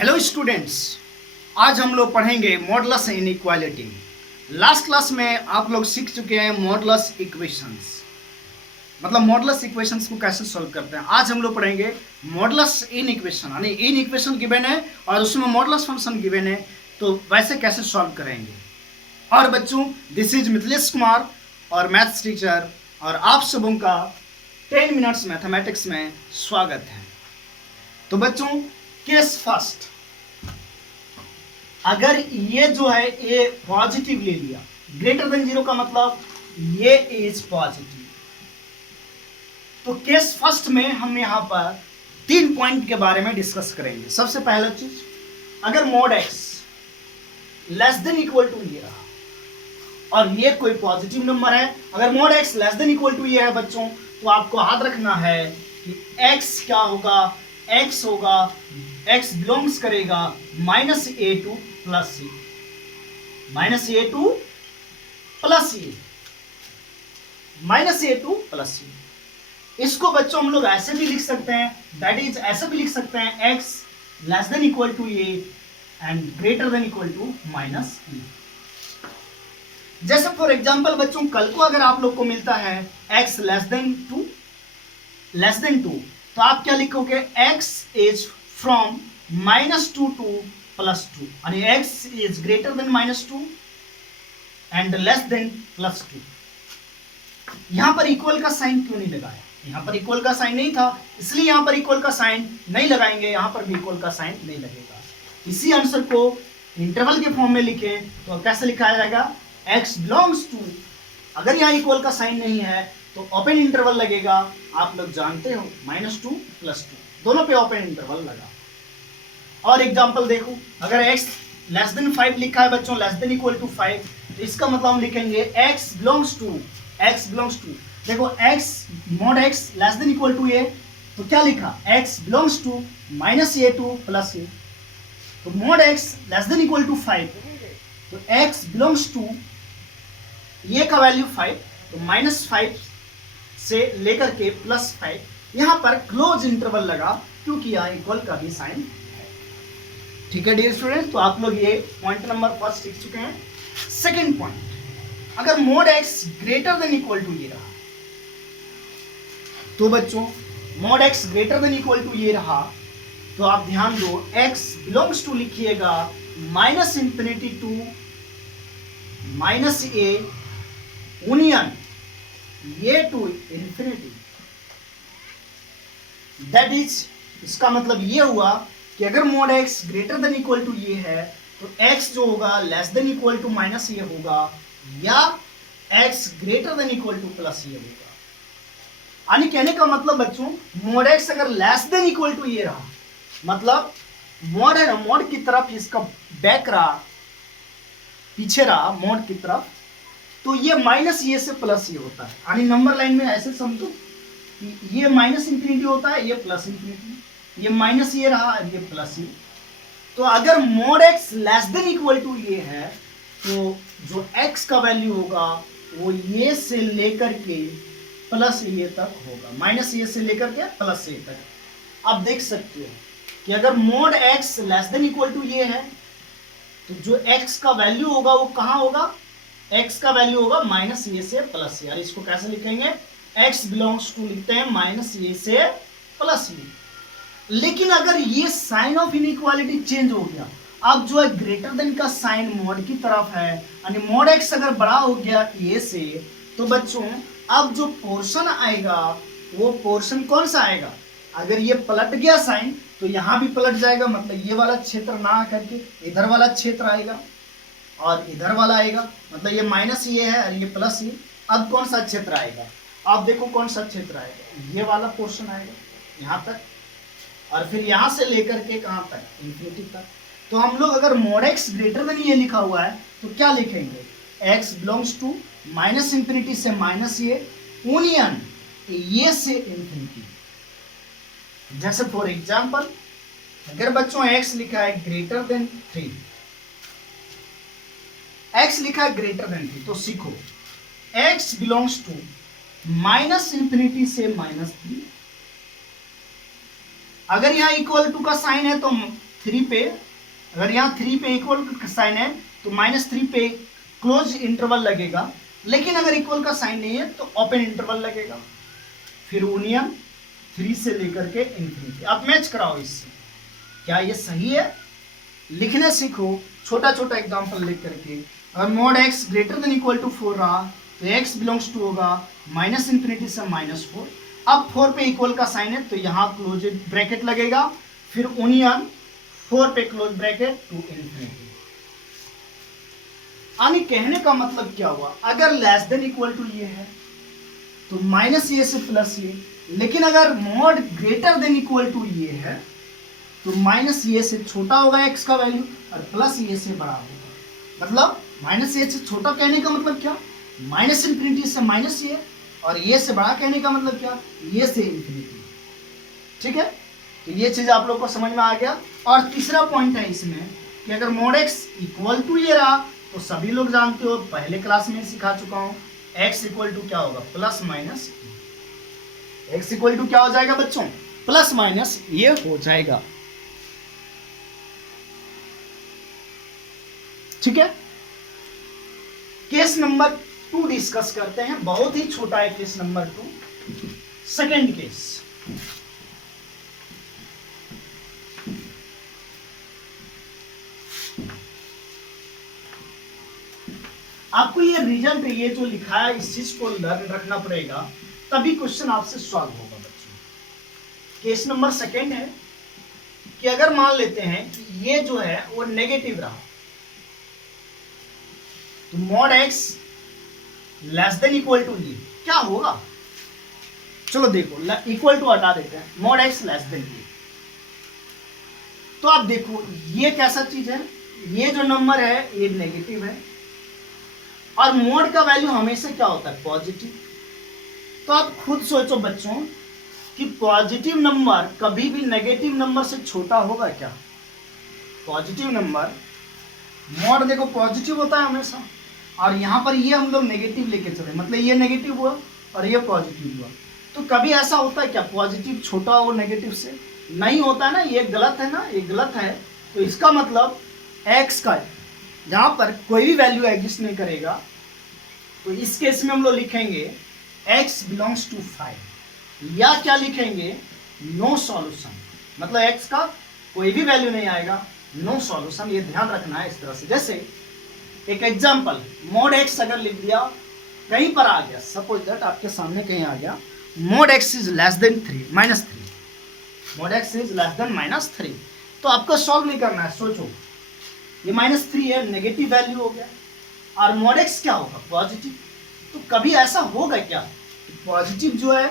Hello students, आज हम लोग पढ़ेंगे मॉडुलस इनइक्वालिटी। लास्ट क्लास में आप लोग सीख चुके हैं मॉडुलस इक्वेशंस, मतलब मॉडुलस इक्वेशंस को कैसे सॉल्व करते हैं। आज हम लोग पढ़ेंगे मॉडुलस इन इक्वेशन, यानी इन इक्वेशन गिवन है और उसमें मॉडुलस फंक्शन गिवन है, तो वैसे कैसे सॉल्व करेंगे। और बच्चों, दिस इज मिथिलेश कुमार और मैथ्स टीचर, और आप सबों का 10 मिनट्स मैथमेटिक्स में स्वागत है। तो बच्चों, केस फर्स्ट, अगर ये जो है ये पॉजिटिव ले लिया, ग्रेटर देन 0 का मतलब ये इज पॉजिटिव, तो केस फर्स्ट में हम यहां पर 3 पॉइंट के बारे में डिस्कस करेंगे। सबसे पहला चीज, अगर mod x less than equal to ये रहा और ये कोई पॉजिटिव नंबर है, अगर mod x less than equal to ये है बच्चों, तो आपको याद रखना है कि x क्या होगा, x होगा, x बिलोंग्स करेगा -a2 plus c, -a2 plus c, -a2 plus c। इसको बच्चों हम लोग ऐसे भी लिख सकते हैं, दैट इज ऐसे भी लिख सकते हैं, x less than equal to a and greater than equal to -e। जैसे फॉर एग्जांपल बच्चों, कल को अगर आप लोग को मिलता है x लेस देन 2, तो आप क्या लिखोगे, x इज फ्रॉम -2 टू +2, यानी x is greater then -2 and less then +2। यहां पर इक्वल का साइन क्यों नहीं लगाया? यहां पर इक्वल का साइन नहीं था, इसलिए यहां पर इक्वल का साइन नहीं लगाएंगे, यहां पर भी इक्वल का साइन नहीं लगेगा। इसी आंसर को इंटरवल के फॉर्म में लिखें तो कैसे लिखा जाएगा, x बिलोंग्स टू, अगर यहां इक्वल का साइन नहीं है तो ओपन इंटरवल लगेगा, आप लोग जानते हो, -2 +2, दोनों पे ओपन इंटरवल लगा। और एग्जांपल देखो, अगर x लेस देन 5 लिखा है बच्चों, लेस देन इक्वल टू 5, तो इसका मतलब हम लिखेंगे x बिलोंग्स टू, देखो x mod x less than equal to a, तो क्या लिखा, x belongs to -a2 plus a, तो mod x less than equal to 5, तो x बिलोंग्स टू ये का वैल्यू 5, तो -5 से लेकर के +5, यहां पर क्लोज इंटरवल लगा क्योंकि यहां इक्वल का भी साइन है। ठीक है डियर स्टूडेंट, तो आप लोग ये पॉइंट नंबर फर्स्ट सीख चुके हैं। सेकंड पॉइंट, अगर mod x greater than equal to ये रहा, तो बच्चों mod x greater than equal to ये रहा, तो आप ध्यान दो, x बिलोंग्स टू लिखिएगा -∞ टू -a यूनियन ये टू इंफिनिटी, दैट इज, इसका मतलब ये हुआ कि अगर mod x greater than equal to ये है, तो x जो होगा less than equal to minus ये होगा, या x greater than equal to plus ये होगा। यानी कहने का मतलब बच्चों, मोड x अगर लेस देन इक्वल टू ये रहा, मतलब मोड है ना, मोड की तरफ इसका बैक रहा, पीछे रहा मोड की तरफ, तो ये माइनस ये से प्लस ये होता है। यानी नंबर लाइन में ऐसे समझो कि ये -∞ होता है, ये +∞, ये माइनस ये रहा, ये प्लस ये। तो अगर mod x less than equal to ये है, तो जो x का वैल्यू होगा वो ये से लेकर के प्लस ये तक होगा, माइनस ये से लेकर के प्लस ये तक। आप देख सकते हो कि अगर mod x less than equal to ये है, तो जो x का वैल्यू होगा वो कहाँ होगा, x का वैल्यू होगा माइनस ये से प्लस ये। यार इसको कैसे लिखेंगे, x बिलोंग्स टू लिखते हैं माइनस ये से प्लस ये। लेकिन अगर ये साइन ऑफ इनइक्वालिटी चेंज हो गया, अब जो है ग्रेटर देन का साइन मोड की तरफ है, यानी मोड x अगर बड़ा हो गया ये से, तो बच्चों अब जो पोर्शन आएगा वो पोर्शन कौन सा आएगा, अगर ये पलट गया साइन तो यहां भी पलट जाएगा, मतलब ये वाला क्षेत्र ना आकर के इधर वाला क्षेत्र आएगा और इधर वाला आएगा, मतलब ये माइनस ये है और ये प्लस ये। अब कौन सा क्षेत्र आएगा, आप देखो कौन सा क्षेत्र आएगा, ये वाला पोर्शन आएगा यहाँ तक, और फिर यहाँ से लेकर के कहाँ तक, इन्फिनिटी तक। तो हम लोग अगर मोड x ग्रेटर देन ये लिखा हुआ है, तो क्या लिखेंगे, x बिलोंग्स टू -∞ से माइनस ये यूनियन ये से इन्फिनिटी। जैसे फॉर एग्जाम्पल, अगर बच्चों x लिखा है ग्रेटर देन 3, x लिखा है ग्रेटर देन 3, तो सीखो x बिलोंग्स टू -∞ से -3, अगर यहाँ इक्वल टू का साइन है तो 3 पे, अगर यहाँ 3 पे इक्वल का साइन है तो -3 पे क्लोज इंटरवल लगेगा, लेकिन अगर इक्वल का साइन नहीं है तो ओपन इंटरवल लगेगा। फिर यूनियन 3 से लेकर के इंफिनिटी। अब मैच कराओ इससे, क्या ये सही है? लिखने सीखो, छोटा छोटा एग्जाम्पल लिख करके। अगर mod x greater than equal to 4 रहा तो x बिलोंग्स टू होगा -∞ से -4। अब 4 पे इक्वल का साइन है तो यहाँ क्लोज ब्रैकेट लगेगा, फिर यूनियन 4 पे क्लोज ब्रैकेट टू इंफिनिटी। यानी कहने का मतलब क्या हुआ, अगर लेस देन इक्वल टू ये है तो -a से +a, लेकिन अगर mod greater than equal to ये है तो -a से छोटा होगा x का वैल्यू और +a से बड़ा होगा। मतलब -a से छोटा कहने का मतलब क्या, -∞ से -a, और a से बड़ा कहने का मतलब क्या, a से इंफिनिटी। ठीक है, तो ये चीज आप लोग को समझ में आ गया। और तीसरा पॉइंट है इसमें कि अगर मोड x इक्वल टू ये रहा तो सभी लोग जानते हो, पहले क्लास में सिखा चुका हूं, x इक्वल टू क्या होगा, +- x इक्वल टू क्या हो जाएगा बच्चों, +- ये हो जाएगा। ठीक है, केस नंबर 2 डिस्कस करते हैं, बहुत ही छोटा है केस नंबर 2। सेकेंड केस, आपको ये रिजल्ट, ये जो लिखा है इस चीज को लर्न रखना पड़ेगा, तभी क्वेश्चन आपसे सॉल्व होगा बच्चों। केस नंबर सेकेंड है कि अगर मान लेते हैं कि ये जो है वो नेगेटिव रहा तो mod x less than equal to ये क्या होगा। चलो देखो, इक्वल टू हटा देते हैं, मोड x लेस देन ये। तो आप देखो ये कैसा चीज है, ये जो नंबर है ये नेगेटिव है और मोड का वैल्यू हमेशा क्या होता है, पॉजिटिव। तो आप खुद सोचो बच्चों कि पॉजिटिव नंबर कभी भी नेगेटिव नंबर से छोटा होगा क्या। पॉजिटिव नंबर, मोड देखो पॉजिटिव होता है हमेशा, और यहाँ पर ये हम लोग नेगेटिव लेके चले, मतलब ये नेगेटिव हुआ और ये पॉजिटिव हुआ। तो कभी ऐसा होता है क्या पॉजिटिव छोटा हो नेगेटिव से, नहीं होता है ना, ये गलत है ना, ये गलत है। तो इसका मतलब x का जहाँ पर कोई भी वैल्यू एग्जिस्ट नहीं करेगा, तो इस केस में हम लोग लिखेंगे x बिलोंग्स टू 5, या क्या लिखेंगे, नो सॉल्यूशन। मतलब x का कोई भी वैल्यू नहीं आएगा, नो सॉल्यूशन। ये ध्यान रखना है इस तरह से। जैसे एक एग्जांपल, मोड x अगर लिख दिया कहीं पर आ गया, सपोज दैट आपके सामने कहीं आ गया, mode x is less than -3, mode x is less than -3, तो आपको सॉल्व नहीं करना है। सोचो ये -3 है, नेगेटिव वैल्यू हो गया, और मोड x क्या होगा, पॉजिटिव। तो कभी ऐसा होगा क्या पॉजिटिव जो है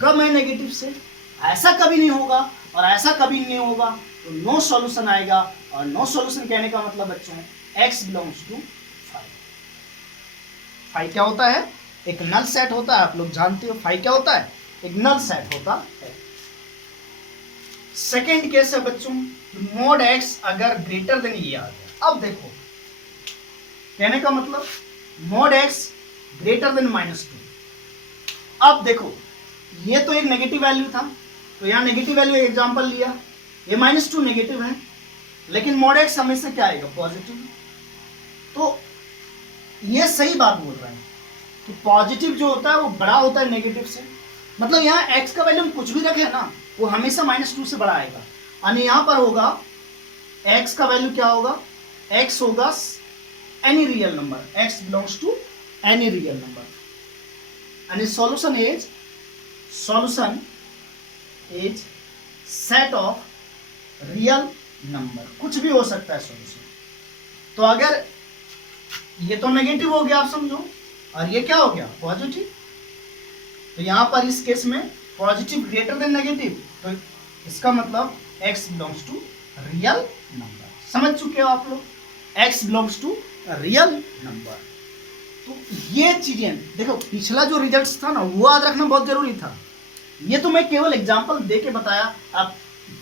कम है नेगेटिव से, ऐसा कभी नहीं होगा और ऐसा कभी नहीं होगा, तो नो सॉल्यूशन आएगा। और नो सॉल्यूशन कहने का मतलब बच्चों x बिलोंग्स टू 5। 5 क्या होता है, एक नल सेट होता है, आप लोग जानते हो 5 क्या होता है, एक नल सेट होता है। सेकेंड केस है बच्चों, मोड x अगर ग्रेटर देन ये आ गया। अब देखो कहने का मतलब मोड x ग्रेटर देन -2। अब देखो ये तो एक नेगेटिव वैल्यू था, तो यहाँ नेगेटिव वैल्यू एग्जांपल लिया, ये -2 नेगेटिव है, लेकिन मोड x हमेशा क्या आएगा, पॉजिटिव। तो ये सही बात बोल रहे हैं कि पॉजिटिव जो होता है वो बड़ा होता है नेगेटिव से। मतलब यहाँ x का वैल्यू हम कुछ भी रखें ना, वो हमेशा -2 से बड़ा आएगा। यानी यहाँ पर होगा x का वैल्यू क्या होगा, x होगा any real number, x belongs to any real number. यानी solution is set of real number, कुछ भी हो सकता है सॉल्यूशन। तो अगर ये तो नेगेटिव हो गया आप समझो, और ये क्या हो गया, पॉजिटिव। तो यहां पर इस केस में पॉजिटिव ग्रेटर देन नेगेटिव, तो इसका मतलब x belongs to real number. समझ चुके हो आप लोग, x belongs to real number. तो ये चीजें देखो, पिछला जो रिजल्ट था ना वो याद रखना बहुत जरूरी था। ये तो मैं केवल एग्जांपल दे के बताया, आप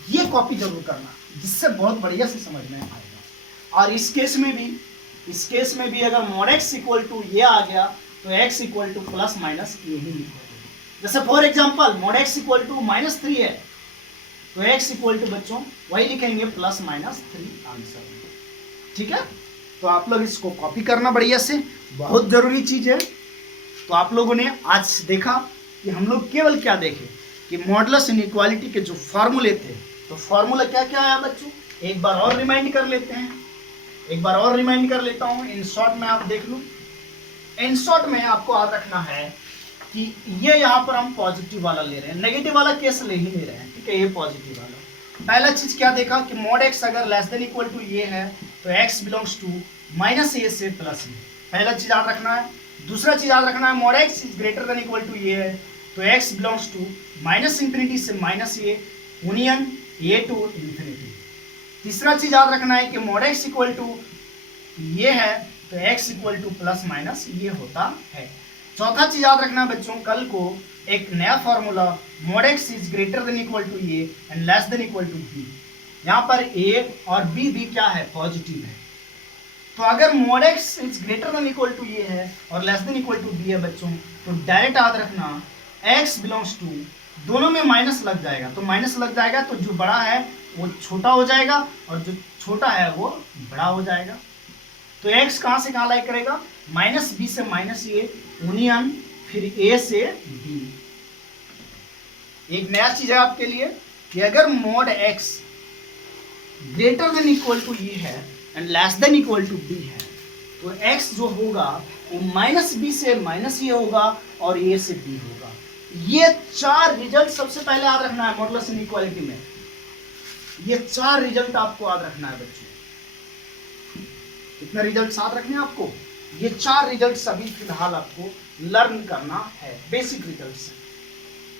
ये कॉपी जरूर करना, जिससे बहुत बढ़िया से समझ में आएगा। और इस केस में भी अगर मोड x इक्वल टू ये आ गया तो x इक्वल टू +- ये ही लिखोगे। जैसे for example mod x equal to -3 है, तो x इक्वल टू बच्चों वही लिखेंगे +-3 आंसर। ठीक है, तो आप लोग इसको कॉपी करना बढ़िया से, बहुत जरूरी चीज है। तो आप लोगों ने आज देखा कि हम लोग केवल क्या देखे कि मॉडुलस इनइक्वालिटी के जो फॉर्मूले थे, तो फॉर्मूला क्या क्या आया बच्चों, एक बार और रिमाइंड कर लेते हैं, एक बार और रिमाइंड कर लेता हूं। इन शॉर्ट में आप देख लो, इन शॉर्ट में आपको याद रखना है कि ये यहाँ पर हम पॉजिटिव वाला ले रहे हैं, नेगेटिव वाला केस ले ही ले रहे हैं। ठीक है, ये पॉजिटिव वाला। पहला चीज क्या देखा कि मॉड एक्स अगर लेस देन इक्वल टू ये है तो x बिलोंग्स टू -a से +a, पहला चीज याद रखना है। दूसरा चीज याद रखना है mod x is greater than equal to ये है तो x बिलोंग्स टू -∞ से -a यूनियन a टू ∞। तीसरा चीज याद रखना है कि मॉड x इक्वल टू ये है तो x इक्वल टू ± ये होता है। चौथा चीज याद रखना बच्चों, कल को एक नया formula mod x is greater than equal to A and less than equal to B, यहाँ पर a और b भी क्या है, पॉजिटिव है। तो अगर mod x is greater than equal to ये है और less than equal to b है बच्चों, तो डायरेक्ट याद रखना x बिलोंग्स टू, दोनों में माइनस लग जाएगा, तो माइनस लग जाएगा तो जो बड़ा है वो छोटा हो जाएगा और जो छोटा है वो बड़ा हो जाएगा। तो x कहाँ से कहाँ लाइक करेगा, -b से -a यूनियन फिर a से b। एक नया चीज है आपके लिए कि अगर mod x greater than equal to ये है and less than equal to b है तो x जो होगा वो -b से -a होगा और a से b होगा। ये चार रिजल्ट सबसे पहले याद रखना है मॉडुलस इनइक्वालिटी में, ये चार रिजल्ट आपको याद रखना है बच्चों। कितने रिजल्ट याद रखने हैं आपको, ये चार रिजल्ट सभी फिलहाल आपको लर्न करना है, बेसिक रिजल्ट्स हैं।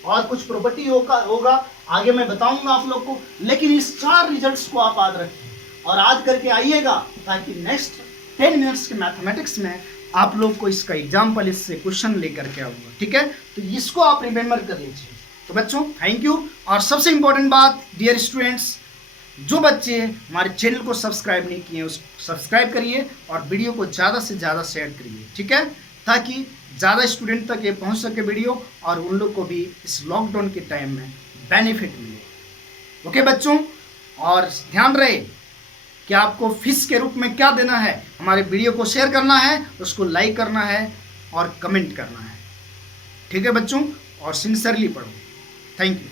और कुछ प्रॉपर्टी होगा आगे मैं बताऊंगा आप लोग को, लेकिन इस चार रिजल्ट्स को आप याद रखिए और याद करके आइएगा ताकि नेक्स्ट 10 मिनट्स के मैथमेटिक्स में आप लोग को इसका एग्जाम्पल, इससे क्वेश्चन लेकर के आऊंगा। ठीक है, तो इसको आप रिमेंबर कर लीजिए। तो बच्चों थैंक यू। और सबसे इंपॉर्टेंट बात डियर स्टूडेंट्स, जो बच्चे हमारे चैनल को सब्सक्राइब नहीं किए उसको सब्सक्राइब करिए और वीडियो को ज़्यादा से ज़्यादा शेयर करिए। ठीक है, ताकि ज़्यादा स्टूडेंट तक ये पहुंच सके वीडियो और उन लोग को भी इस लॉकडाउन के टाइम में बेनिफिट मिले। ओके बच्चों, और ध्यान रहे कि आपको फीस के रूप में क्या देना है, हमारे वीडियो को शेयर करना है, उसको लाइक करना है और कमेंट करना है। ठीक है बच्चों, और सिंसियरली पढ़ो। Thank you.